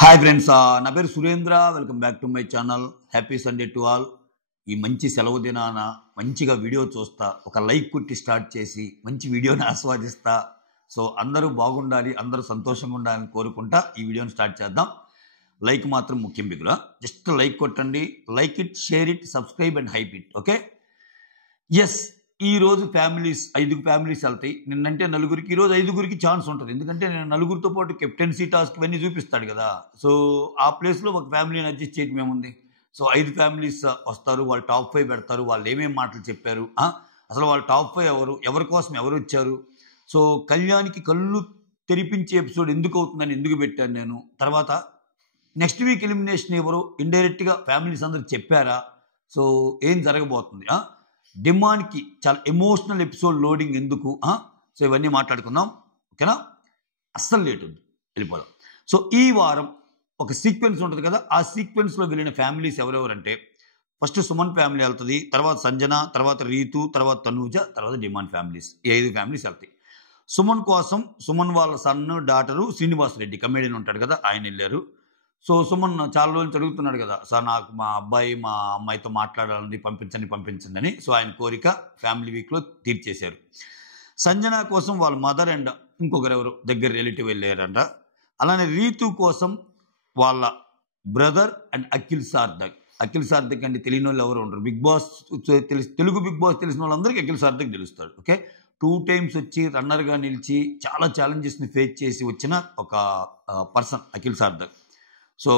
Hi friends, నా పేరు Surendra. Welcome back to my channel. Happy Sunday to all. ఈ మంచి సెలవు దినాన మంచిగా వీడియో చూస్తా, ఒక లైక్ కొట్టి స్టార్ట్ చేసి మంచి వీడియోని ఆస్వాదిస్తా. సో అందరూ బాగుండాలి, అందరూ సంతోషంగా ఉండాలని కోరుకుంటా ఈ వీడియోని స్టార్ట్ చేద్దాం. లైక్ మాత్రం ముఖ్యం బిగులా. జస్ట్ లైక్ కొట్టండి. Like it, share it, subscribe and hype it. Okay. Yes, ఈరోజు ఫ్యామిలీస్ 5 ఫ్యామిలీస్ వెళ్తాయి. నిన్నంటే నలుగురికి, ఈరోజు 5గురికి ఛాన్స్ ఉంటుంది. ఎందుకంటే నేను నలుగురితో పాటు కెప్టెన్సీ టాస్క్ ఇవన్నీ చూపిస్తాడు కదా. సో ఆ ప్లేస్లో ఒక ఫ్యామిలీని అడ్జస్ట్ చేయడం ఏముంది. సో 5 ఫ్యామిలీస్ వస్తారు, వాళ్ళు టాప్ 5 పెడతారు. వాళ్ళు ఏమేమి మాటలు చెప్పారు, అసలు వాళ్ళ టాప్ 5 ఎవరి కోసం ఎవరు వచ్చారు. సో కళ్యాణ్కి కళ్ళు తెరిపించే ఎపిసోడ్ ఎందుకు అవుతుందని ఎందుకు పెట్టాను నేను. తర్వాత నెక్స్ట్ వీక్ ఎలిమినేషన్ ఎవరు ఇండైరెక్ట్గా ఫ్యామిలీస్ అందరికి చెప్పారా. సో ఏం జరగబోతుంది, డిమాండ్కి చాలా ఎమోషనల్ ఎపిసోడ్ లోడింగ్ ఎందుకు, సో ఇవన్నీ మాట్లాడుకుందాం. ఓకేనా, అస్సలు లేట్ వద్దు, వెళ్ళిపోదాం. సో ఈ వారం ఒక సీక్వెన్స్ ఉంటుంది కదా, ఆ సీక్వెన్స్లో వెళ్ళిన ఫ్యామిలీస్ ఎవరెవరంటే ఫస్ట్ సుమన్ ఫ్యామిలీ వెళ్తుంది, తర్వాత సంజన, తర్వాత రీతు, తర్వాత తనూజ, తర్వాత డిమాండ్ ఫ్యామిలీస్. ఈ 5 ఫ్యామిలీస్ వెళ్తాయి. సుమన్ కోసం సుమన్ వాళ్ళ son daughter Srinivas Reddy comedian ఉంటాడు కదా, ఆయన వెళ్ళారు. సో సుమన్ చాలా రోజులు చదువుతున్నాడు కదా, సార్ నాకు మా అబ్బాయి మా అమ్మాయితో మాట్లాడాలని పంపించండి అని. సో ఆయన కోరిక ఫ్యామిలీ వీక్లో తీర్చేశారు. సంజన కోసం వాళ్ళ మదర్ అండ్ ఇంకొకరెవరు దగ్గర రిలేటివ్ వెళ్ళారంట. అలానే రీతు కోసం వాళ్ళ బ్రదర్ అండ్ అఖిల్ సార్థక్ అంటే తెలియని వాళ్ళు ఎవరు ఉండరు. Big boss Telugu big boss తెలిసిన వాళ్ళందరికీ అఖిల్ సార్థక్ తెలుస్తాడు. ఓకే, 2 times వచ్చి రన్నర్గా నిలిచి చాలా ఛాలెంజెస్ని ఫేస్ చేసి వచ్చిన ఒక person Akhil Sarthak. So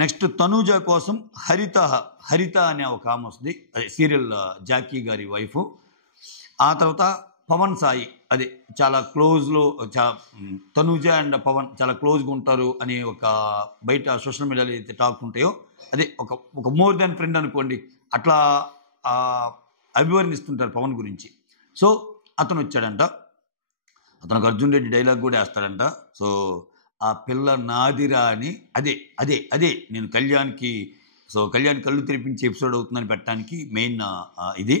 next Tanuja కోసం హరిత అనే ఒక ఆమె వస్తుంది, అదే సీరియల్ జాకీ గారి వైఫ్. ఆ తర్వాత పవన్ సాయి, అదే చాలా క్లోజ్లో తనూజ అండ్ పవన్ చాలా క్లోజ్గా ఉంటారు అని ఒక బయట సోషల్ మీడియాలో అయితే టాక్ ఉంటాయో, అదే ఒక మోర్ దాన్ ఫ్రెండ్ అనుకోండి, అట్లా అభివర్ణిస్తుంటారు పవన్ గురించి. సో అతను వచ్చాడంట. అతనికి అర్జున్ రెడ్డి డైలాగ్ కూడా వేస్తాడంట. సో ఆ పిల్ల నాదిరా అని అదే నేను కళ్యాణ్ కళ్ళు తెరిపించే ఎపిసోడ్ అవుతుందని పెట్టడానికి మెయిన్ ఇది.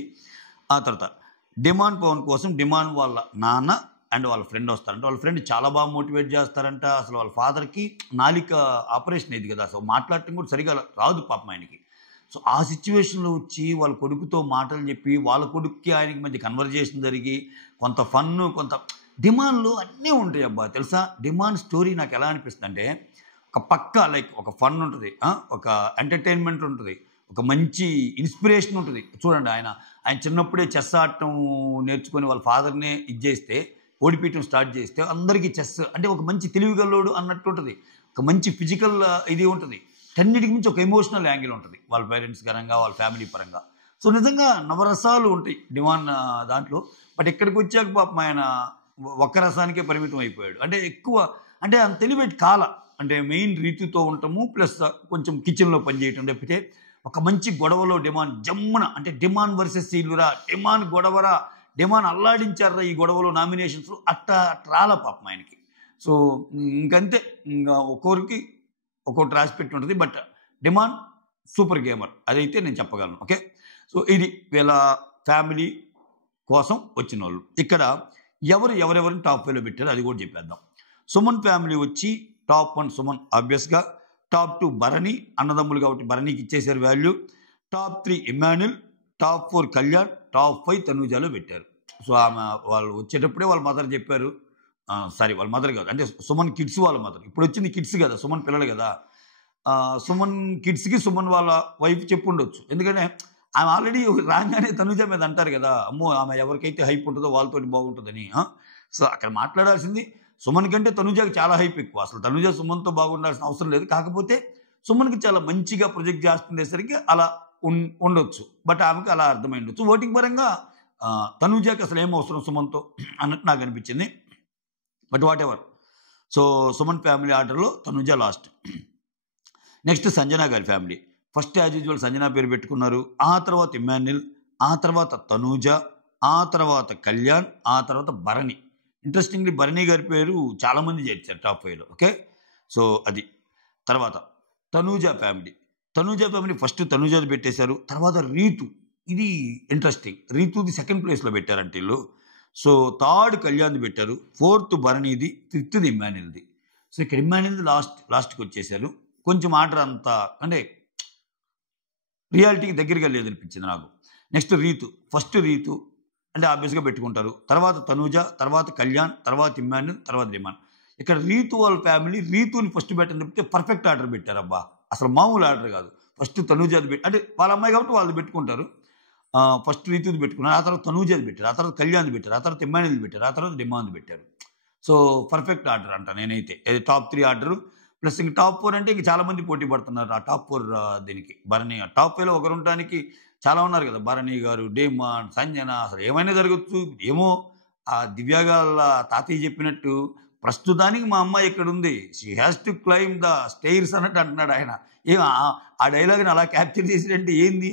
ఆ తర్వాత డిమాండ్ పవన్ కోసం డిమాండ్ వాళ్ళ నాన్న అండ్ వాళ్ళ ఫ్రెండ్ వస్తారంట. వాళ్ళ ఫ్రెండ్ చాలా బాగా మోటివేట్ చేస్తారంట. అసలు వాళ్ళ ఫాదర్కి నాలిక ఆపరేషన్ అయింది కదా, సో మాట్లాడటం కూడా సరిగా రాదు పాపం ఆయనకి. సో ఆ సిచ్యువేషన్లో వచ్చి వాళ్ళ కొడుకుతో మాటలు చెప్పి వాళ్ళ కొడుకుకి ఆయనకి మధ్య కన్వర్జేషన్ జరిగి కొంత ఫన్ను, కొంత డిమాండ్లు అన్నీ ఉంటాయి. అబ్బా తెలుసా, డిమాండ్ స్టోరీ నాకు ఎలా అనిపిస్తుంది అంటే ఒక పక్క లైక్ ఒక ఫన్ ఉంటుంది, ఒక ఎంటర్టైన్మెంట్ ఉంటుంది, ఒక మంచి ఇన్స్పిరేషన్ ఉంటుంది. చూడండి, ఆయన చిన్నప్పుడే చెస్ ఆడటం నేర్చుకొని వాళ్ళ ఫాదర్నే చేస్తే ఓడిపీయటం స్టార్ట్ చేస్తే అందరికీ చెస్ అంటే ఒక మంచి తెలివిగల్లోడు అన్నట్టు ఉంటుంది. ఒక మంచి ఫిజికల్ ఇది ఉంటుంది, అన్నిటికి మించి ఒక ఎమోషనల్ యాంగిల్ ఉంటుంది వాళ్ళ పేరెంట్స్ పరంగా, వాళ్ళ ఫ్యామిలీ పరంగా. సో నిజంగా నవరసాలు ఉంటాయి డిమాండ్ దాంట్లో. బట్ ఇక్కడికి వచ్చాక పాపం ఆయన ఒక్క రసానికే పరిమితం అయిపోయాడు. అంటే ఎక్కువ అంటే అంత తెలివేటి కాల అంటే మెయిన్ రీతితో ఉండటము ప్లస్ కొంచెం కిచెన్లో పనిచేయటం తప్పితే ఒక మంచి గొడవలో డిమాండ్ జమ్మున అంటే డిమాండ్ వర్సెస్ సీలురా, డిమాండ్ గొడవరా, డిమాండ్ అల్లాడించారా ఈ గొడవలో నామినేషన్స్లో అట్లా రాల పాపం ఆయనకి. సో ఇంకంతే, ఇంకా ఒక్కొక్కరికి ఒక్కొక్కటి రాసి పెట్టి ఉంటుంది. బట్ డిమాండ్ సూపర్ గేమర్, అదైతే నేను చెప్పగలను. ఓకే, సో ఇది వీళ్ళ ఫ్యామిలీ కోసం వచ్చిన వాళ్ళు. ఇక్కడ ఎవరెవరిని టాప్ 5లో పెట్టారో అది కూడా చెప్పేద్దాం. సుమన్ ఫ్యామిలీ వచ్చి టాప్ 1 సుమన్ ఆబ్వియస్గా, టాప్ 2 భరణి, అన్నదమ్ములు కాబట్టి భరణికి ఇచ్చేసారు value. Top 3 Emmanuel, top 4 Kalyan, top 5 తనూజాలో పెట్టారు. సో వాళ్ళు వచ్చేటప్పుడే వాళ్ళ మదర్ చెప్పారు, సారీ వాళ్ళ మదర్ కాదు, అంటే సుమన్ కిడ్స్ వాళ్ళ మదర్. ఇప్పుడు వచ్చింది కిడ్స్ కదా, సుమన్ పిల్లలు కదా. సుమన్ కిడ్స్కి సుమన్ వాళ్ళ వైఫ్ చెప్పుండొచ్చు, ఎందుకంటే ఆమె ఆల్రెడీ రాగానే తనూజ మీద అంటారు కదా, అమ్మో ఆమె ఎవరికైతే హైప్ ఉంటుందో వాళ్ళతోటి బాగుంటుందని. సో అక్కడ మాట్లాడాల్సింది సుమన్ కంటే తనూజకి చాలా హైప్ ఎక్కువ. అసలు తనూజ సుమన్తో బాగుండాల్సిన అవసరం లేదు, కాకపోతే సుమన్కి చాలా మంచిగా ప్రొజెక్ట్ చేస్తుండేసరికి అలా ఉండొచ్చు. బట్ ఆమెకి అలా అర్థమై ఉండొచ్చు. ఓటింగ్ పరంగా తనూజకి అసలు ఏం అవసరం సుమన్తో అన్నట్టు నాకు అనిపించింది. But what ever. So Suman family ఆర్డర్లో తనూజ లాస్ట్. నెక్స్ట్ సంజన గారి family. First as usual Sanjana పేరు పెట్టుకున్నారు, ఆ తర్వాత ఇమాన్యుల్, ఆ తర్వాత తనూజ, ఆ తర్వాత కళ్యాణ్, ఆ తర్వాత భరణి. ఇంట్రెస్టింగ్లీ భరణి గారి పేరు చాలామంది చేర్చారు టాప్ 5లో. ఓకే, సో అది. తర్వాత తనూజ ఫ్యామిలీ ఫస్ట్ తనూజది పెట్టేశారు. తర్వాత రీతు, ఇది ఇంట్రెస్టింగ్, రీతుది 2nd ప్లేస్లో పెట్టారంటే వీళ్ళు. సో 3rd కళ్యాణ్ది పెట్టారు, 4th భరణిది, 5th ఇమాన్యుల్ది. సో ఇక్కడ ఇమ్మాన్యుల్ లాస్ట్కి వచ్చేసారు. కొంచెం ఆర్డర్ అంతా అంటే రియాలిటీకి దగ్గరగా లేదనిపించింది నాకు. నెక్స్ట్ రీతు, ఫస్ట్ రీతు అంటే ఆబ్వియస్గా పెట్టుకుంటారు, తర్వాత తనూజ, తర్వాత కళ్యాణ్, తర్వాత ఇమ్మాన్యుల్, తర్వాత డిమాన్. ఇక్కడ రీతు వాళ్ళ ఫ్యామిలీ రీతుని ఫస్ట్ పెట్టని చెప్తే పర్ఫెక్ట్ ఆర్డర్ పెట్టారు. అబ్బా అసలు మామూలు ఆర్డర్ కాదు. ఫస్ట్ తనూజది పెట్టి అంటే వాళ్ళ అమ్మాయి కాబట్టి వాళ్ళు పెట్టుకుంటారు. ఫస్ట్ రీతుది పెట్టుకున్నారు, ఆ తర్వాత తనూజది పెట్టారు, ఆ తర్వాత కళ్యాణ్ది పెట్టారు, ఆ తర్వాత ఇమ్మాన్యుల్ పెట్టారు, ఆ తర్వాత డిమాన్ది పెట్టారు. సో పర్ఫెక్ట్ ఆర్డర్ అంట నేనైతే. టాప్ 3 ఆర్డర్ ప్లస్ ఇంక టాప్ 4 అంటే ఇంక చాలా మంది పోటీ పడుతున్నారు ఆ టాప్ 4 దీనికి. భరణి టాప్ 5లో ఒకరు ఉండడానికి చాలా ఉన్నారు కదా, భరణి గారు, డేమాన్, సంజన, అసలు ఏమైనా జరగచ్చు ఏమో. ఆ దివ్యాగాళ్ళ తాతయ్య చెప్పినట్టు ప్రస్తుతానికి మా అమ్మాయి ఇక్కడ ఉంది, she has to claim the stairs అన్నట్టు అంటున్నాడు ఆయన. ఆ డైలాగ్ని అలా క్యాప్చర్ చేసినంటే ఏంది?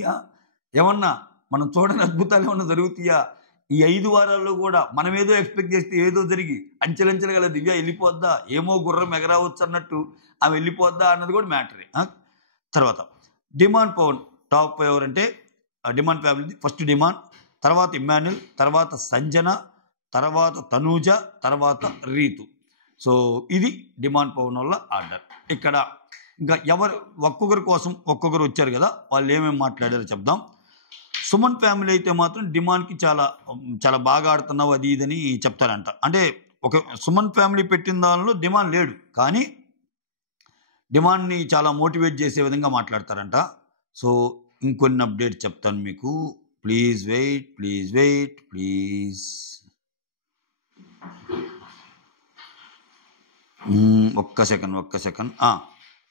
ఏమన్నా మనం చూడని అద్భుతాలు ఏమన్నా జరుగుతాయా? ఈ 5 వారాల్లో కూడా మనం ఏదో ఎక్స్పెక్ట్ చేస్తే ఏదో జరిగి అంచెలంచెలు గల దివ్య వెళ్ళిపోద్దా, ఏమో గుర్రం ఎగరావచ్చు అన్నట్టు ఆమె వెళ్ళిపోద్దా అన్నది కూడా మ్యాటరే. తర్వాత డిమాండ్ పవన్ టాప్ ఎవరంటే డిమాండ్ ఫ్యామిలీ, ఫస్ట్ డిమాండ్, తర్వాత ఇమ్మాన్యుల్, తర్వాత సంజన, తర్వాత తనూజ, తర్వాత రీతు. సో ఇది డిమాండ్ పవన్ వల్ల ఆర్డర్. ఇక్కడ ఇంకా ఎవరు ఒక్కొక్కరి కోసం ఒక్కొక్కరు వచ్చారు కదా, వాళ్ళు ఏమేమి మాట్లాడారో చెప్దాం. సుమన్ ఫ్యామిలీ అయితే మాత్రం డిమాండ్కి చాలా బాగా ఆడుతున్నావు అది ఇదని చెప్తారంట. అంటే ఒక సుమన్ ఫ్యామిలీ పెట్టిన దానిలో డిమాండ్ లేడు, కానీ డిమాండ్ని చాలా మోటివేట్ చేసే విధంగా మాట్లాడతారంట. సో ఇంకొన్ని అప్డేట్ చెప్తాను మీకు. Please wait. ఒక్క సెకండ్.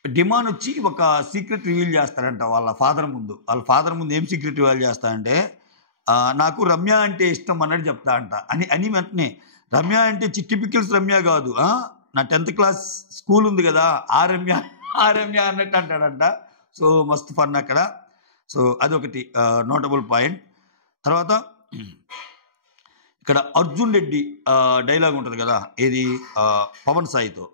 డిమాండ్ వచ్చి ఒక సీక్రెట్ రివీల్ చేస్తారంట వాళ్ళ ఫాదర్ ముందు. ఏం సీక్రెట్ రివీల్ చేస్తారంటే నాకు రమ్య అంటే ఇష్టం అన్నట్టు చెప్తా అంట. అని వెంటనే రమ్య అంటే టిపికల్స్ రమ్య కాదు, నా 10th క్లాస్ స్కూల్ ఉంది కదా ఆ రమ్య అన్నట్టు అంటాడంట. సో మస్తు ఫన్ అక్కడ. సో అదొకటి నోటబుల్ పాయింట్. తర్వాత ఇక్కడ అర్జున్ రెడ్డి డైలాగ్ ఉంటుంది కదా, ఏది పవన్ సాయితో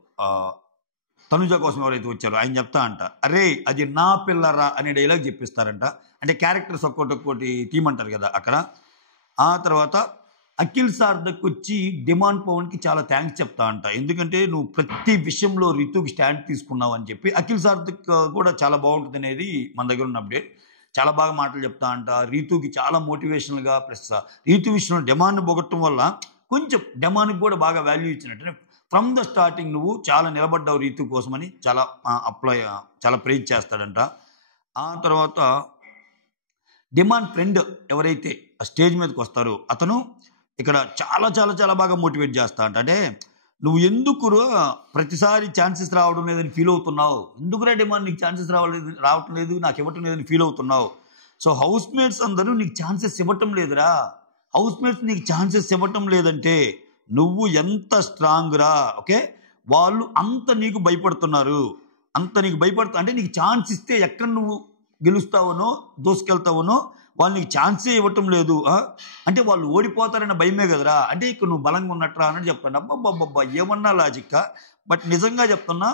తనుజ కోసం ఎవరైతే వచ్చారో ఆయన చెప్తా అంట, అరే అది నా పిల్లరా అనే డైలాగ్ చెప్పిస్తారంట. అంటే క్యారెక్టర్స్ ఒక్కొక్కటి తీయమంటారు కదా అక్కడ. ఆ తర్వాత అఖిల్ సార్థక్ వచ్చి డిమాండ్ పవన్కి చాలా థ్యాంక్స్ చెప్తా అంట, ఎందుకంటే నువ్వు ప్రతి విషయంలో రితుకి స్టాండ్ తీసుకున్నావు అని చెప్పి. అఖిల్ సార్థక్ కూడా చాలా బాగుంటుంది అనేది మన దగ్గర ఉన్న అప్డేట్. చాలా బాగా మాటలు చెప్తా అంట, రీతుకి చాలా మోటివేషనల్గా. ప్లస్ రీతు విషయంలో డిమాండ్ని పొగట్టడం వల్ల కొంచెం డిమాండ్కి కూడా బాగా వాల్యూ ఇచ్చినట్టు. ఫ్రమ్ ద స్టార్టింగ్ నువ్వు చాలా నిలబడ్డావు రీతు కోసమని చాలా ప్రేజ్ చేస్తాడంట. ఆ తర్వాత డిమాండ్ ఫ్రెండ్ ఎవరైతే స్టేజ్ మీదకి వస్తారో అతను ఇక్కడ చాలా బాగా మోటివేట్ చేస్తా అంట. అంటే నువ్వు ఎందుకురా ప్రతిసారి ఛాన్సెస్ రావడం లేదని ఫీల్ అవుతున్నావు, ఎందుకురా డిమాండ్ నీకు ఛాన్సెస్ రావటం లేదు, నాకు ఇవ్వటం లేదని ఫీల్ అవుతున్నావు. సో హౌస్ మేట్స్ అందరూ నీకు ఛాన్సెస్ ఇవ్వటం లేదురా, హౌస్ మేట్స్ నీకు ఛాన్సెస్ ఇవ్వటం లేదంటే నువ్వు ఎంత స్ట్రాంగ్ రా, ఓకే? వాళ్ళు అంత నీకు భయపడుతున్నారు, అంటే నీకు ఛాన్స్ ఇస్తే ఎక్కడ నువ్వు గెలుస్తావనో దోసుకెళ్తావనో వాళ్ళు నీకు ఛాన్సే ఇవ్వటం లేదు, అంటే వాళ్ళు ఓడిపోతారన్న భయమే కదరా, అంటే ఇక్కడ నువ్వు బలంగా ఉన్నట్రా అని చెప్తాను. అబ్బబ్బబ్బా ఏమన్నా లాజిక్కా? బట్ నిజంగా చెప్తున్నా,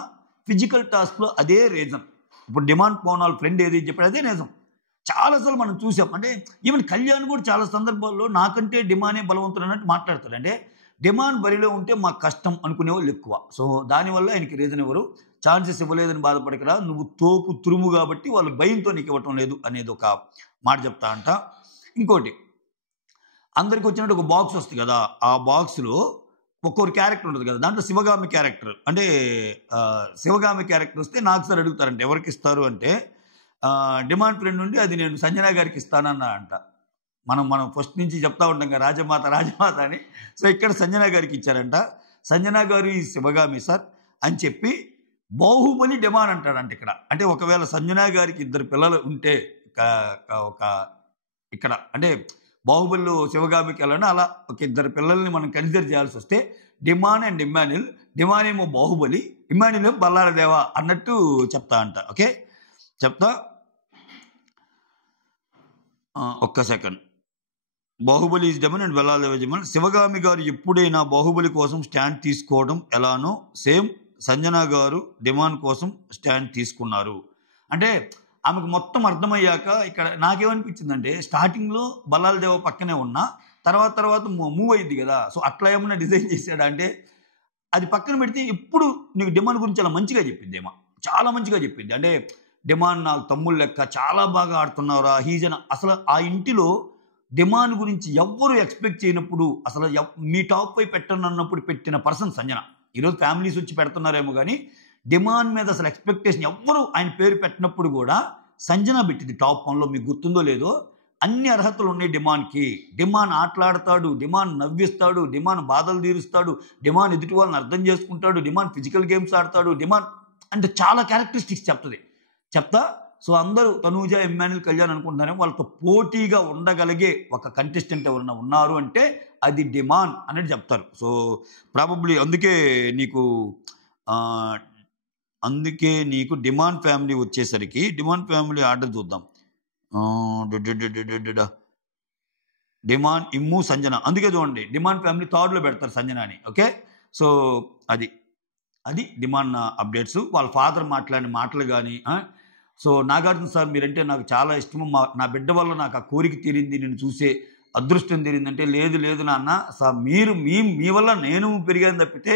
ఫిజికల్ టాస్క్లో అదే రీజన్. ఇప్పుడు డిమాండ్ పవన్ వాళ్ళ ఫ్రెండ్ ఏది చెప్పాడు అదే నిజం. చాలాసార్లు మనం చూసాం. అంటే ఈవెన్ కళ్యాణ్ కూడా చాలా సందర్భాల్లో నాకంటే డిమాండే బలవంతుడు అన్నట్టు మాట్లాడతాడు. అంటే డిమాండ్ బరిలో ఉంటే మాకు కష్టం అనుకునే వాళ్ళు ఎక్కువ. సో దానివల్ల ఆయనకి రీజన్ ఎవరు ఛాన్సెస్ ఇవ్వలేదని బాధపడకరా, నువ్వు తోపు తురుము కాబట్టి వాళ్ళు భయంతో నీకు ఇవ్వటం లేదు అనేది ఒక మాట చెప్తా అంట. ఇంకోటి, అందరికి వచ్చినట్టు ఒక బాక్స్ వస్తుంది కదా, ఆ బాక్స్లో ఒక్కొక్క క్యారెక్టర్ ఉంటుంది కదా, దాంట్లో శివగామి క్యారెక్టర్. అంటే శివగామి క్యారెక్టర్ వస్తే నాకు సార్ అడుగుతారంటే ఎవరికి ఇస్తారు అంటే డిమాండ్ ఫ్రెండ్ నుండి అది నేను సంజన గారికి ఇస్తానన్నా అంట. మనం ఫస్ట్ నుంచి చెప్తా ఉంటాం కదా రాజమాత అని. సో ఇక్కడ సంజన గారికి ఇచ్చారంట. సంజన గారు ఈ శివగామి సార్ అని చెప్పి బాహుబలి డిమాండ్ అంటాడంట ఇక్కడ. అంటే ఒకవేళ సంజన గారికి 2 పిల్లలు ఉంటే ఒక ఇక్కడ అంటే బాహుబలిలో శివగామికి వెళ్ళాలని అలా ఒక 2 పిల్లల్ని మనం కన్సిడర్ చేయాల్సి వస్తే డిమాండ్ అండ్ ఇమ్మాన్యుల్, డిమాండ్ ఏమో బాహుబలి, ఇమ్మాన్యుల్ ఏమో బల్లారదేవ అన్నట్టు చెప్తా అంట. ఓకే చెప్తా, ఒక్క second. Baahubali is demand and Bhallaladeva demand. Sivagami garu ఎప్పుడైనా బాహుబలి కోసం స్టాండ్ తీసుకోవడం ఎలానో సేమ్ సంజన గారు డిమాండ్ కోసం స్టాండ్ తీసుకున్నారు. అంటే ఆమెకు మొత్తం అర్థమయ్యాక ఇక్కడ నాకేమనిపించిందంటే స్టార్టింగ్లో బల్లారదేవ పక్కనే ఉన్నా తర్వాత మూవ్ అయ్యింది కదా, సో అట్లా ఏమన్నా డిజైన్ చేశాడా అంటే అది పక్కన పెడితే ఎప్పుడు నీకు డిమాండ్ గురించి చాలా మంచిగా చెప్పింది ఏమో, చాలా మంచిగా చెప్పింది. అంటే డిమాండ్ నాకు తమ్ముళ్ళు లెక్క, చాలా బాగా ఆడుతున్నావురా హీజన్. అసలు ఆ ఇంటిలో డిమాండ్ గురించి ఎవ్వరు ఎక్స్పెక్ట్ చేయనప్పుడు, అసలు మీ టాప్ 5 పెట్టను అన్నప్పుడు పెట్టిన పర్సన్ సంజన. ఈరోజు ఫ్యామిలీస్ వచ్చి పెడుతున్నారేమో కానీ డిమాండ్ మీద అసలు ఎక్స్పెక్టేషన్ ఎవ్వరు ఆయన పేరు పెట్టినప్పుడు కూడా సంజన పెట్టింది టాప్ 1లో. మీకు గుర్తుందో లేదో, అన్ని అర్హతలు ఉన్నాయి డిమాండ్కి. డిమాండ్ ఆటలాడతాడు, డిమాండ్ నవ్విస్తాడు, డిమాండ్ బాధలు తీరుస్తాడు, డిమాండ్ ఎదుటి వాళ్ళని అర్థం చేసుకుంటాడు, డిమాండ్ ఫిజికల్ గేమ్స్ ఆడతాడు, డిమాండ్ అంటే చాలా క్యారెక్టరిస్టిక్స్ చెప్తా. సో అందరూ తనూజ, ఇమ్మాన్యుల్, కళ్యాణ్ అనుకుంటున్నారేమో, వాళ్ళతో పోటీగా ఉండగలిగే ఒక కంటెస్టెంట్ ఎవరన్నా ఉన్నారు అంటే అది డిమాండ్ అనేది చెప్తారు. సో ప్రాబబ్లీ అందుకే నీకు డిమాండ్ ఫ్యామిలీ వచ్చేసరికి, డిమాండ్ ఫ్యామిలీ ఆర్డర్ చూద్దాం. డిమాండ్, ఇమ్ము, సంజన. అందుకే చూడండి డిమాండ్ ఫ్యామిలీ 3rd లో పెడతారు సంజన అని. ఓకే, సో అది డిమాండ్ అప్డేట్స్. వాళ్ళ ఫాదర్ మాట్లాడిన మాటలు కానీ. సో నాగార్జున సార్ మీరంటే నాకు చాలా ఇష్టము, నా బిడ్డ వల్ల నాకు ఆ కోరిక తీరింది, నేను చూసే అదృష్టం తీరిందంటే, లేదు నాన్న సార్, మీ వల్ల నేను పెరిగాను తప్పితే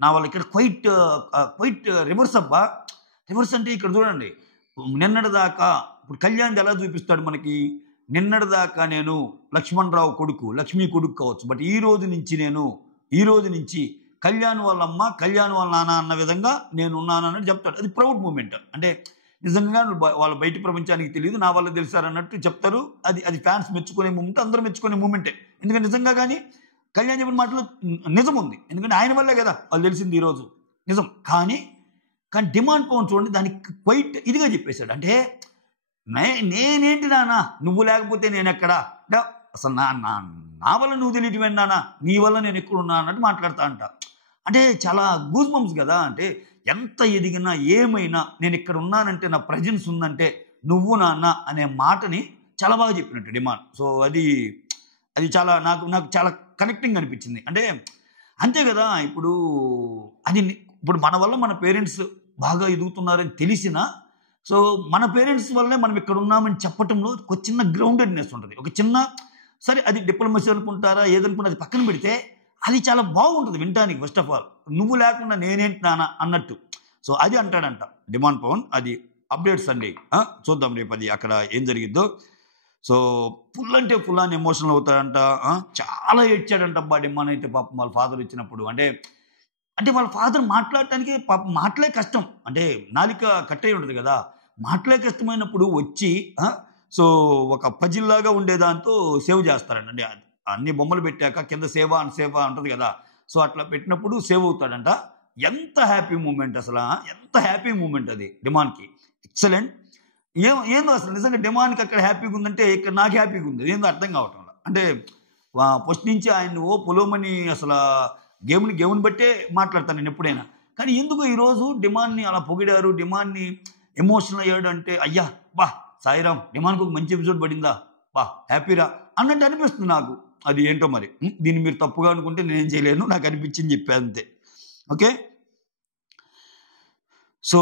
నా వల్ల ఇక్కడ క్వైట్ రివర్స్ అబ్బా. రివర్స్ అంటే ఇక్కడ చూడండి, నిన్నటిదాకా ఇప్పుడు కళ్యాణ్ ఎలా చూపిస్తాడు మనకి, నిన్నటిదాకా నేను లక్ష్మణరావు కొడుకు, లక్ష్మీ కొడుకు కావచ్చు, బట్ ఈ రోజు నుంచి కళ్యాణ్ వాళ్ళ అమ్మ, కళ్యాణ్ వాళ్ళ నాన్న అన్న విధంగా నేను ఉన్నాను అన్నట్టు చెప్తాడు. అది ప్రౌడ్ మూమెంట్. అంటే నిజంగా వాళ్ళ బయట ప్రపంచానికి తెలియదు, నా వల్ల తెలిసారన్నట్టు చెప్తారు. అది ఫ్యాన్స్ మెచ్చుకునే మూమెంట్, అందరూ మెచ్చుకునే మూమెంటే. ఎందుకంటే నిజంగా కానీ కళ్యాణ్ చెప్పిన మాటలో నిజం ఉంది. ఎందుకంటే ఆయన వల్లే కదా వాళ్ళు తెలిసింది ఈరోజు నిజం. కానీ డిమాండ్ పవన్ చూడండి, దానికి క్వైట్ ఇదిగా చెప్పేశాడు. అంటే నేనేంటి నాన్న, నువ్వు లేకపోతే నేను ఎక్కడా, అసలు నా వల్ల నువ్వు తెలియటమే నాన్న, నీ వల్ల నేను ఎక్కడున్నా అన్నట్టు మాట్లాడతా అంట. అంటే చాలా గూస్ బంప్స్ కదా. అంటే ఎంత ఎదిగినా ఏమైనా నేను ఇక్కడ ఉన్నానంటే, నా ప్రజెన్స్ ఉందంటే నువ్వు నాన్న అనే మాటని చాలా బాగా చెప్పినట్టు డిమాండ్. సో అది చాలా నాకు చాలా కనెక్టింగ్ అనిపించింది. అంటే అంతే కదా, ఇప్పుడు మన వల్ల మన పేరెంట్స్ బాగా ఎదుగుతున్నారని తెలిసినా, సో మన పేరెంట్స్ వల్లే మనం ఇక్కడ ఉన్నామని చెప్పటంలో ఒక చిన్న గ్రౌండెడ్నెస్ ఉంటుంది. ఒక చిన్న, సరే అది డిప్లొమసీ అనుకుంటారా ఏదనుకున్నా అది పక్కన పెడితే అది చాలా బాగుంటుంది వినటానికి. ఫస్ట్ ఆఫ్ ఆల్ నువ్వు లేకుండా నేనేంటి నాన్న అన్నట్టు. సో అది అంటాడంట డిమాండ్ పవన్. అది అప్డేట్స్ అండి. చూద్దాం రేపు అది అక్కడ ఏం జరిగిద్దో. సో ఫుల్ అంటే ఫుల్ అని ఎమోషనల్ అవుతాడంట. చాలా ఏడ్చాడంట అబ్బా డిమాండ్ అయితే పాపం వాళ్ళ ఫాదర్ ఇచ్చినప్పుడు. అంటే వాళ్ళ ఫాదర్ మాట్లాడటానికి పాపం మాటలే కష్టం. అంటే నాలిక కట్ అయి ఉంటుంది కదా, మాటలే కష్టమైనప్పుడు వచ్చి సో ఒక పజిల్లాగా ఉండేదాంతో సేవ్ చేస్తారండి. అంటే అన్ని బొమ్మలు పెట్టాక కింద సేవ ఉంటుంది కదా, సో అట్లా పెట్టినప్పుడు సేవ్ అవుతాడంట. ఎంత హ్యాపీ మూమెంట్ అసలు, ఎంత హ్యాపీ మూమెంట్ అది డిమాండ్కి. ఎక్సలెంట్. ఏందో అసలు నిజంగా డిమాండ్కి అక్కడ హ్యాపీగా ఉందంటే ఇక్కడ నాకు హ్యాపీగా ఉంది. ఏందో అర్థం కావటం. అంటే ఫస్ట్ నుంచి ఆయన పొలోమని అసలు గేమ్ని బట్టే మాట్లాడతాను నేను ఎప్పుడైనా. కానీ ఎందుకు ఈరోజు డిమాండ్ని అలా పొగిడారు, డిమాండ్ని ఎమోషనల్ అయ్యాడు అంటే, అయ్యా బా సాయిరామ్, డిమాండ్కి ఒక మంచి ఎపిసోడ్ పడిందా, బా హ్యాపీరా అన్నట్టు అనిపిస్తుంది నాకు. అది ఏంటో మరి, దీన్ని మీరు తప్పుగా అనుకుంటే నేనేం చేయలేను, నాకు అనిపించింది చెప్పే అంతే. ఓకే, సో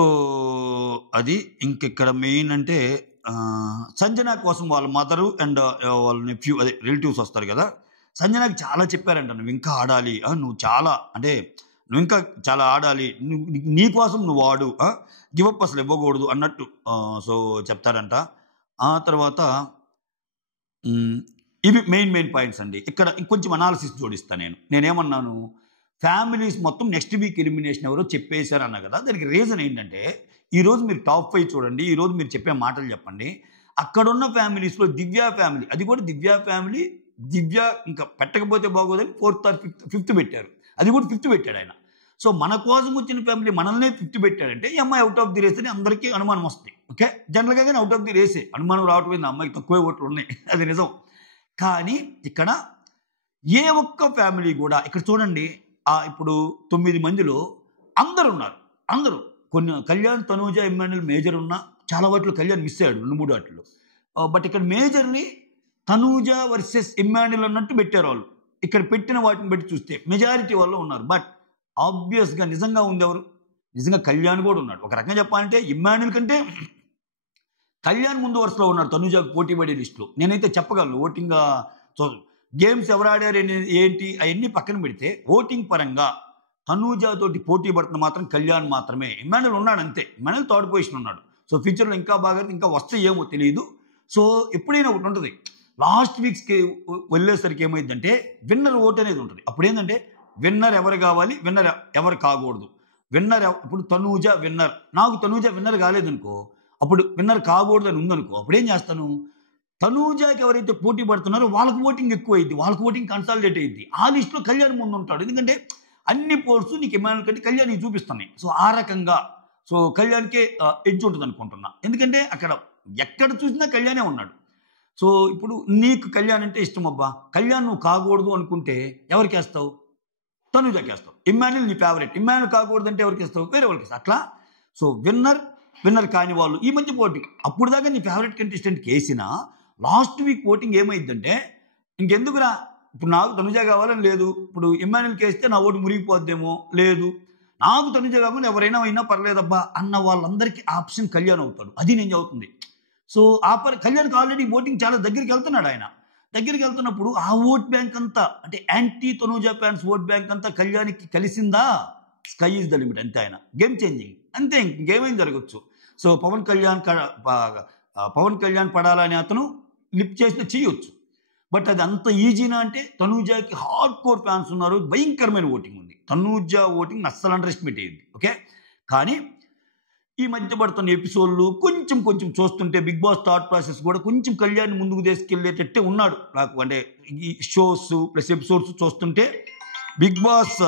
అది ఇంకెక్కడ మెయిన్ అంటే సంజన కోసం వాళ్ళ మదరు అండ్ వాళ్ళ నెఫ్యూ, అదే రిలేటివ్స్ వస్తారు కదా. సంజనకి చాలా చెప్పారంట, నువ్వు ఇంకా ఆడాలి, నువ్వు ఇంకా చాలా ఆడాలి, నీ కోసం నువ్వు ఆడు, గివప్ అసలు ఇవ్వకూడదు అన్నట్టు సో చెప్తారంట. ఆ తర్వాత ఇవి మెయిన్ పాయింట్స్ అండి. ఇక్కడ ఇంకొంచెం అనాలిసిస్ జోడిస్తాను నేనేమన్నాను, ఫ్యామిలీస్ మొత్తం నెక్స్ట్ వీక్ ఎలిమినేషన్ ఎవరో చెప్పేశారు అన్నా కదా. దానికి రీజన్ ఏంటంటే, ఈరోజు మీరు టాప్ 5 చూడండి, ఈరోజు మీరు చెప్పే మాటలు చెప్పండి. అక్కడున్న ఫ్యామిలీస్లో దివ్య ఫ్యామిలీ, అది కూడా దివ్య ఫ్యామిలీ, దివ్య ఇంకా పెట్టకపోతే బాగోదని 4th or 5th పెట్టారు. అది కూడా 5th పెట్టాడు ఆయన. సో మన కోసం వచ్చిన ఫ్యామిలీ మనల్నే 5th పెట్టాడంటే ఈ అమ్మాయి అవుట్ ఆఫ్ ది రేస్ అని అందరికీ అనుమానం వస్తుంది. ఓకే, జనరల్గా కానీ అవుట్ ఆఫ్ ది రేసే, అనుమానం రావటం అమ్మాయికి తక్కువే ఓట్లు ఉన్నాయి, అది నిజం. కానీ ఇక్కడ ఏ ఒక్క ఫ్యామిలీ కూడా, ఇక్కడ చూడండి ఇప్పుడు 9 మందిలో అందరు ఉన్నారు. అందరూ కొన్ని కళ్యాణ్, తనూజ, ఇమ్మాన్యుల్ మేజర్ ఉన్నా చాలా వాటిలో కళ్యాణ్ మిస్ అయ్యాడు 2-3 వాటిలో. బట్ ఇక్కడ మేజర్ని తనూజ వర్సెస్ ఇమ్మాన్యుల్ అన్నట్టు పెట్టారు వాళ్ళు. ఇక్కడ పెట్టిన వాటిని బట్టి చూస్తే మెజారిటీ వాళ్ళు ఉన్నారు. బట్ ఆబ్వియస్గా నిజంగా ఉంది ఎవరు, నిజంగా కళ్యాణ్ కూడా ఉన్నాడు. ఒక రకంగా చెప్పాలంటే ఇమ్మాన్యుల్ కంటే కళ్యాణ్ ముందు వరుసలో ఉన్నాడు తనూజకు పోటీ పడే లిస్టులో. నేనైతే చెప్పగలను ఓటింగ్. సో గేమ్స్ ఎవరు ఆడారు ఏంటి అవన్నీ పక్కన పెడితే ఓటింగ్ పరంగా తనూజతోటి పోటీ పడుతున్న మాత్రం కళ్యాణ్ మాత్రమే. ఇమాన్యుల్ ఉన్నాడు అంతే, ఇమాన్యుల్ థర్డ్ పొజిషన్ ఉన్నాడు. సో ఫ్యూచర్లో ఇంకా బాగా ఇంకా వస్తే ఏమో తెలియదు. సో ఎప్పుడైనా ఒకటి ఉంటుంది, లాస్ట్ వీక్స్కి వెళ్ళేసరికి ఏమైందంటే విన్నర్ ఓట్ అనేది ఉంటుంది. అప్పుడు ఏంటంటే విన్నర్ ఎవరు కావాలి, విన్నర్ ఎవరు కాకూడదు, విన్నర్ ఇప్పుడు తనూజ విన్నర్, నాకు తనూజ విన్నర్ కాలేదనుకో, అప్పుడు విన్నర్ కాకూడదు అని ఉందనుకో, అప్పుడు ఏం చేస్తాను, తనూజకి ఎవరైతే పోటీ పడుతున్నారో వాళ్ళకి ఓటింగ్ ఎక్కువ అయింది, వాళ్ళకి ఓటింగ్ కన్సాలిడేట్ అయింది. ఆ లిస్టులో కళ్యాణ్ ముందు ఉంటాడు. ఎందుకంటే అన్ని పోల్స్ నీకు ఇమాన్యుల్ కంటే కళ్యాణ్కి చూపిస్తున్నాయి. సో ఆ రకంగా సో కళ్యాణ్కే ఎడ్జ్ ఉంటుంది అనుకుంటున్నా. ఎందుకంటే అక్కడ ఎక్కడ చూసినా కళ్యాణే ఉన్నాడు. సో ఇప్పుడు నీకు కళ్యాణ్ అంటే ఇష్టం అబ్బా, కళ్యాణ్ నువ్వు కాకూడదు అనుకుంటే ఎవరికి వేస్తావు, తనూజకి వేస్తావు. ఇమాన్యుల్ నీ ఫేవరెట్, ఇమాన్యుల్ కాకూడదు అంటే ఎవరికి వేస్తావు, వేరే వాళ్ళకి వేస్తావు. అట్లా సో విన్నర్ కాని వాళ్ళు ఈ మధ్య పోటీ, అప్పుడు దాకా నీ ఫేవరెట్ కంటెస్టెంట్కి వేసినా లాస్ట్ వీక్ ఓటింగ్ ఏమైందంటే ఇంకెందుకురా, ఇప్పుడు నాకు తనుజ కావాలని లేదు, ఇప్పుడు ఇమాన్యుల్కి వేస్తే నా ఓటు మురిగిపోద్దేమో, లేదు నాకు తనుజ కాకుండా ఎవరైనా అయినా పర్లేదబ్బా అన్న వాళ్ళందరికీ ఆప్షన్ కళ్యాణ్ అవుతాడు. అది నేను చదువుతుంది. సో కళ్యాణ్కి ఆల్రెడీ ఓటింగ్ చాలా దగ్గరికి వెళ్తున్నాడు. ఆయన దగ్గరికి వెళ్తున్నప్పుడు ఆ ఓట్ బ్యాంక్ అంతా అంటే anti Tanuja fans vote bank అంతా కళ్యాణ్కి కలిసిందా, స్కై ఈజ్ ద లిమిట్ అంతే. ఆయన గేమ్ చేంజింగ్ అంతే, ఇంకేమైనా జరగచ్చు. సో పవన్ కళ్యాణ్ పడాలని అతను లిప్ చేసిన చేయొచ్చు. బట్ అది అంత ఈజీనా అంటే తనూజకి హార్డ్ కోర్ ఫ్యాన్స్ ఉన్నారు, భయంకరమైన ఓటింగ్ ఉంది. తనూజ ఓటింగ్ అస్సలు అండర్ ఎస్టిమేట్ అయ్యింది. ఓకే, కానీ ఈ మధ్య పడుతున్న ఎపిసోడ్లు కొంచెం చూస్తుంటే బిగ్ బాస్ థాట్ ప్రాసెస్ కూడా కొంచెం కళ్యాణ్ ముందుకు తీసుకెళ్లేటట్టే ఉన్నాడు నాకు. అంటే ఈ షోస్ ప్లస్ ఎపిసోడ్స్ చూస్తుంటే బిగ్ బాస్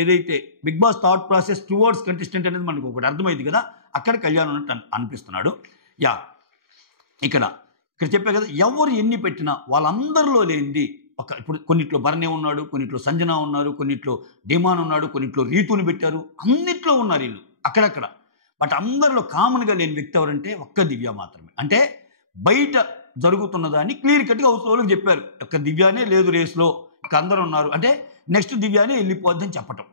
ఏదైతే big boss thought process towards contestant అనేది మనకు ఒకటి అర్థమైంది కదా, అక్కడ కళ్యాణ్ ఉన్నట్టు అనిపిస్తున్నాడు. యా ఇక్కడ చెప్పే కదా, ఎవరు ఎన్ని పెట్టినా వాళ్ళందరిలో లేనిది ఇప్పుడు కొన్నిట్లో భరణే ఉన్నాడు, కొన్నిట్లో సంజన ఉన్నారు, కొన్నిట్లో డిమాన్ ఉన్నాడు, కొన్నిట్లో రీతుని పెట్టారు, అన్నిట్లో ఉన్నారు వీళ్ళు అక్కడక్కడ. బట్ అందరిలో కామన్గా లేని వ్యక్తి ఎవరంటే ఒక్క దివ్య మాత్రమే. అంటే బయట జరుగుతున్న దాన్ని క్లియర్ కట్గా హౌస్ వాళ్ళకి చెప్పారు, ఒక్క దివ్యానే లేదు రేస్లో, ఇక అందరూ ఉన్నారు. అంటే నెక్స్ట్ దివ్యానే వెళ్ళిపోద్దని చెప్పటం,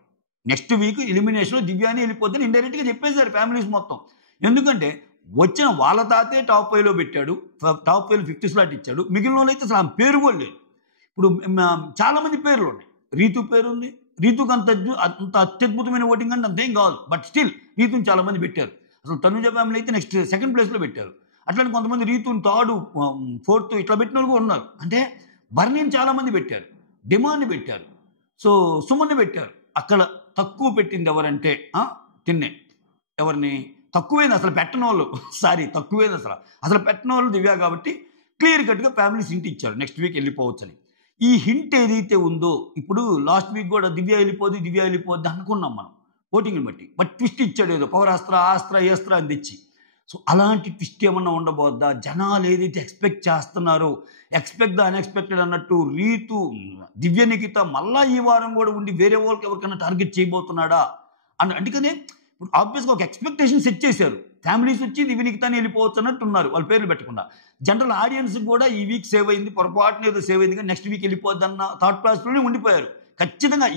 నెక్స్ట్ వీక్ ఎలిమినేషన్లో దివ్యానే వెళ్ళిపోద్దని ఇండైరెక్ట్గా చెప్పేశారు ఫ్యామిలీస్ మొత్తం. ఎందుకంటే వచ్చిన వాళ్ళ తాతే టాప్ 5లో పెట్టాడు, టాప్ 5 50 స్లాట్ ఇచ్చాడు. మిగిలిన వాళ్ళు అయితే అసలు ఆమె పేరు కూడా లేదు. ఇప్పుడు చాలామంది పేర్లు ఉన్నాయి, రీతు పేరు ఉంది, రీతుకు అంత అత్యద్భుతమైన ఓటింగ్ అంటే అంతేం కాదు, బట్ స్టిల్ రీతుని చాలామంది పెట్టారు. అసలు తనుజ ఫ్యామిలీ అయితే నెక్స్ట్ సెకండ్ ప్లేస్లో పెట్టారు. అట్లాంటి కొంతమంది రీతుని థర్డ్ 4th ఇట్లా పెట్టిన వాళ్ళు కూడా ఉన్నారు. అంటే బర్నీని చాలామంది పెట్టారు, డిమాండ్ని పెట్టారు, సో సుమన్ని పెట్టారు. అక్కడ తక్కువ పెట్టింది ఎవరంటే తిన్నే. ఎవరిని తక్కువైంది అసలు పెట్టిన వాళ్ళు, తక్కువైంది అసలు పెట్టిన వాళ్ళు దివ్య. కాబట్టి క్లియర్ కట్గా ఫ్యామిలీస్ హింట్ ఇచ్చారు నెక్స్ట్ వీక్ వెళ్ళిపోవచ్చు అని. ఈ హింట్ ఏదైతే ఉందో, ఇప్పుడు లాస్ట్ వీక్ కూడా దివ్య వెళ్ళిపోద్ది అనుకున్నాం మనం ఓటింగ్ని బట్టి. బట్ ట్విస్ట్ ఇచ్చాడు, ఏదో పవర్ ఏస్త్రా అని తెచ్చి. సో అలాంటి ట్విస్ట్ ఏమన్నా ఉండబోద్దా, జనాలు ఏదైతే ఎక్స్పెక్ట్ చేస్తున్నారో, ఎక్స్పెక్ట్ ద అన్ఎక్స్పెక్టెడ్ అన్నట్టు రీతు దివ్య నిఖిత మళ్ళా ఈ వారం కూడా ఉండి వేరే వాళ్ళకి ఎవరికైనా టార్గెట్ చేయబోతున్నాడా అందుకనే ఇప్పుడు ఆబ్వియస్గా ఒక ఎక్స్పెక్టేషన్ సెట్ చేశారు. ఫ్యామిలీస్ వచ్చి దివ్య నిఖితాన్ని వెళ్ళిపోవచ్చు అన్నట్టు ఉన్నారు, వాళ్ళ పేర్లు పెట్టకుండా. జనరల్ ఆడియన్స్ కూడా ఈ వీక్ సేవ్ అయింది, పొరపాటున ఏదో సేవ్ అయింది, కానీ నెక్స్ట్ వీక్ వెళ్ళిపోద్ది అన్న థాట్ ప్రాసెస్లోనే ఉండిపోయారు. ఖచ్చితంగా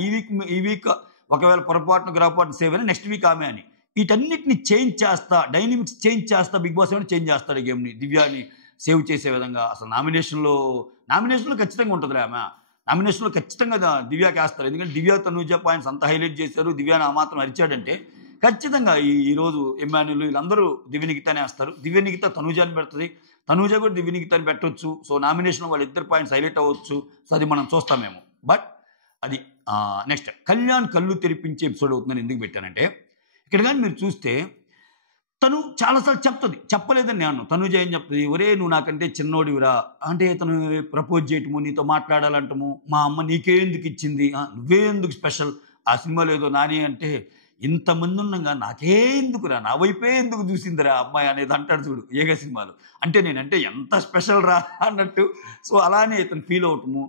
ఈ వీక్ ఒకవేళ పొరపాటున సేవ్ అయినా నెక్స్ట్ వీక్ ఆమె అని. వీటన్నిటిని చేంజ్ చేస్తా, డైనమిక్స్ చేంజ్ చేస్తా బిగ్ బాస్ ఏమైనా చేంజ్ చేస్తాడు ఈ గేమ్ని, దివ్యాని సేవ్ చేసే విధంగా. అసలు నామినేషన్లో ఖచ్చితంగా ఉంటుంది ఆమె, నామినేషన్లో ఖచ్చితంగా దివ్యాకి వేస్తారు. ఎందుకంటే దివ్య తనూజ పాయింట్స్ అంత హైలైట్ చేశారు, దివ్యాని ఆ మాత్రం అరిచాడంటే ఖచ్చితంగా ఈరోజు ఇమాన్యుల్ వీళ్ళందరూ దివ్య నిఖితానే వేస్తారు. దివ్య నిఖిత తనూజాని పెడుతుంది, తనూజ కూడా దివ్య నిఖితాని పెట్టవచ్చు. సో నామినేషన్లో వాళ్ళ ఇద్దరు పాయింట్స్ హైలైట్ అవ్వచ్చు. సో అది మనం చూస్తామేమో. బట్ అది నెక్స్ట్ కళ్యాణ్ కళ్ళు తెరిపించే ఎపిసోడ్ అవుతుందని ఎందుకు పెట్టానంటే, ఇక్కడ కానీ మీరు చూస్తే తను చాలాసార్లు చెప్తుంది, చెప్పలేదని నేను. తనూజ ఏం చెప్తుంది, ఒరే నువ్వు నాకంటే చిన్నోడివిరా అంటే, తను ప్రపోజ్ చేయటము, నీతో మాట్లాడాలంటము, మా అమ్మ నీకేందుకు ఇచ్చింది, నువ్వే ఎందుకు స్పెషల్, ఆ సినిమాలో ఏదో నాని అంటే ఇంతమంది ఉన్నాగా నాకే ఎందుకురా, నా వైపే ఎందుకు చూసిందిరా అమ్మాయి అనేది అంటాడు చూడు ఏక సినిమాలో. అంటే నేనంటే ఎంత స్పెషల్ రా అన్నట్టు. సో అలానే ఇతను ఫీల్ అవటము.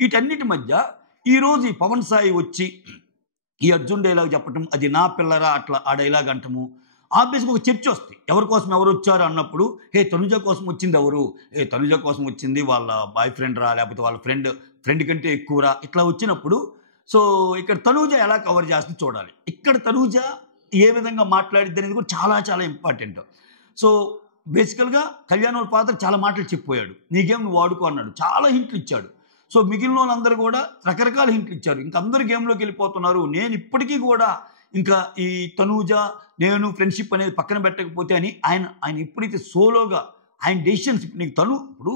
వీటన్నిటి మధ్య ఈరోజు ఈ పవన్ సాయి వచ్చి ఈ అర్జున్ డైలాగ్ చెప్పటం, అది నా పిల్లరా అట్లా ఆ డైలాగ్ అంటము. ఆబ్వియస్గా ఒక చర్చ వస్తుంది, ఎవరి కోసం ఎవరు వచ్చారు అన్నప్పుడు, తనుజ కోసం వచ్చింది ఎవరు, తనుజ కోసం వచ్చింది వాళ్ళ బాయ్ ఫ్రెండ్ రా, లేకపోతే వాళ్ళ ఫ్రెండ్ కంటే ఎక్కువరా, ఇట్లా వచ్చినప్పుడు సో ఇక్కడ తనూజ ఎలా కవర్ చేస్తుంది చూడాలి. ఇక్కడ తనూజ ఏ విధంగా మాట్లాడిద్ది అనేది కూడా చాలా చాలా ఇంపార్టెంట్. సో బేసికల్గా కళ్యాణ్ వాళ్ళ ఫాదర్ చాలా మాటలు చెప్పిపోయాడు, నీకేం నువ్వు వాడుకో అన్నాడు, చాలా హింట్లు ఇచ్చాడు. సో మిగిలిన వాళ్ళందరూ కూడా రకరకాల హింట్లు ఇచ్చారు. ఇంకా అందరు గేమ్లోకి వెళ్ళిపోతున్నారు. నేను ఇప్పటికీ కూడా ఇంకా ఈ తనూజ నేను ఫ్రెండ్షిప్ అనేది పక్కన పెట్టకపోతే అని ఆయన ఎప్పుడైతే సోలోగా ఆయన డెసిషన్స్ నీకు ఇప్పుడు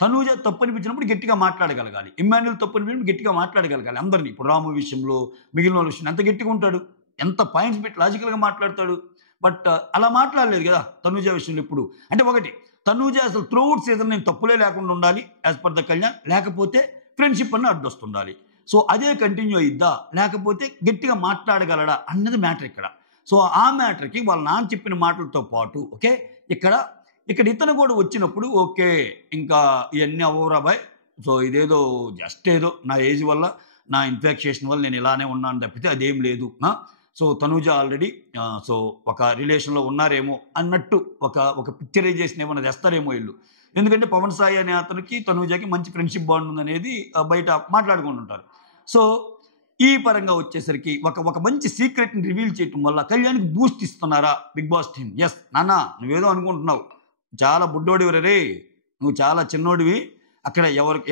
తనూజ తప్పు అనిపించినప్పుడు గట్టిగా మాట్లాడగలగాలి, ఇమ్మాన్యుల్ తప్పు అనిపించినప్పుడు గట్టిగా మాట్లాడగలగాలి అందరినీ. ఇప్పుడు రాము విషయంలో మిగిలిన వాళ్ళ విషయంలో ఎంత గట్టిగా ఉంటాడు, ఎంత పాయింట్స్ పెట్టి లాజికల్గా మాట్లాడతాడు. బట్ అలా మాట్లాడలేదు కదా తనూజ విషయంలో ఇప్పుడు. అంటే ఒకటి తనూజ అసలు త్రూఅవుట్ సీజన్ నేను తప్పులే లేకుండా ఉండాలి యాజ్ పర్ ద కళ్యాణ్, లేకపోతే ఫ్రెండ్షిప్ అన్న అడ్డొస్తుండాలి. సో అదే కంటిన్యూ అయిద్దా లేకపోతే గట్టిగా మాట్లాడగలడా అన్నది మ్యాటర్ ఇక్కడ. సో ఆ మ్యాటర్కి వాళ్ళ నాన్న చెప్పిన మాటలతో పాటు ఓకే ఇక్కడ ఇతను కూడా వచ్చినప్పుడు ఓకే ఇంకా ఇవన్నీ అవ్వరాబాయ్. సో ఇదేదో జస్ట్ ఏదో నా ఏజ్ వల్ల నా ఇన్ఫెక్షన్ వల్ల నేను ఇలానే ఉన్నాను తప్పితే అదేం లేదు. సో తనూజ ఆల్రెడీ సో ఒక రిలేషన్లో ఉన్నారేమో అన్నట్టు ఒక పిక్చరైజేషన్ ఏమైనా తెస్తారేమో వీళ్ళు. ఎందుకంటే పవన్ సాయి అనే అతనికి తనూజకి మంచి ఫ్రెండ్షిప్ బాండ్ ఉందనేది బయట మాట్లాడుకుంటుంటారు. సో ఈ పరంగా వచ్చేసరికి ఒక మంచి సీక్రెట్ని రివీల్ చేయటం వల్ల కళ్యాణ్కి బూస్ట్ ఇస్తున్నారా బిగ్ బాస్ టీమ్? ఎస్ నాన్న నువ్వేదో అనుకుంటున్నావు, చాలా బుడ్డోడివి రే, నువ్వు చాలా చిన్నోడివి, అక్కడ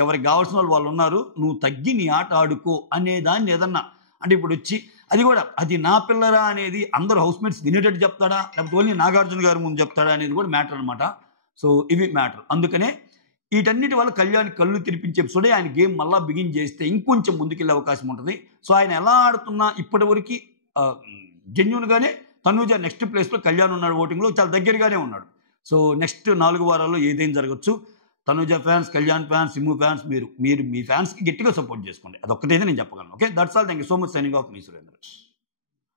ఎవరికి కావాల్సిన వాళ్ళు ఉన్నారు, నువ్వు తగ్గి నీ ఆట ఆడుకో అనే దాన్ని ఏదన్నా అంటే ఇప్పుడు వచ్చి అది కూడా అది నా పిల్లరా అనేది అందరూ హౌస్మేట్స్ వినేటట్టు చెప్తాడా లేకపోతే ఓన్లీ నాగార్జున గారి ముందు చెప్తాడా అనేది కూడా మ్యాటర్ అనమాట. సో ఇవి మ్యాటర్. అందుకనే వీటన్నిటి వల్ల కళ్యాణ్ కళ్ళు తెరిపించే ఎపిసోడే ఆయన గేమ్ మళ్ళీ బిగిన్ చేస్తే ఇంకొంచెం ముందుకెళ్ళే అవకాశం ఉంటుంది. సో ఆయన ఎలా ఆడుతున్నా ఇప్పటివరకు జెన్యున్గానే తనూజ నెక్స్ట్ ప్లేస్లో కళ్యాణ్ ఉన్నాడు, ఓటింగ్లో చాలా దగ్గరగానే ఉన్నాడు. సో నెక్స్ట్ 4 వారాల్లో ఏదైనా జరగచ్చు. Tanuja fans, Kalyan fans, sim fans మీరు మీ ఫ్యాన్స్కి గట్టిగా సపోర్ట్ చేసుకోండి. అదొక్కటైతే నేను చెప్పగలను. Okay, that's all. Thank you so much. Signing off me Surendra.